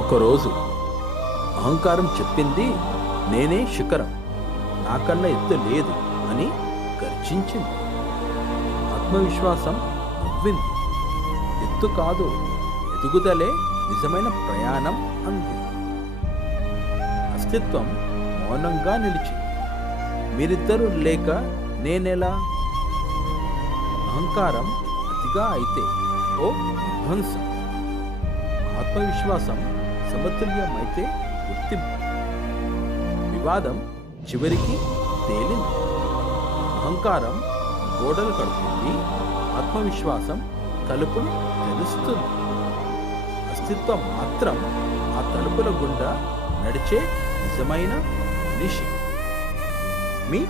ఒకరోజు అహంకారం చెప్పింది నేనే శిఖరం, నాకన్నా ఎత్తు లేదు అని గర్జించింది. ఆత్మవిశ్వాసం నవ్వింది, ఎత్తు కాదు, ఎదుగుదలే నిజమైన ప్రయాణం అంది. అస్తిత్వం మౌనంగా నిలిచింది. మీరిద్దరూ లేక నేనెలా? అహంకారం అతిగా అయితే ఓ విధ్వంసం, ఆత్మవిశ్వాసం సమతుల్యమైతే గుర్తింపు. వివాదం చివరికి తేలింది. అహంకారం గోడలు కడుతుంది, ఆత్మవిశ్వాసం తలుపులు తెరుస్తుంది. అస్తిత్వం మాత్రం ఆ తలుపుల గుండా నడిచే నిజమైన మనిషి. మీ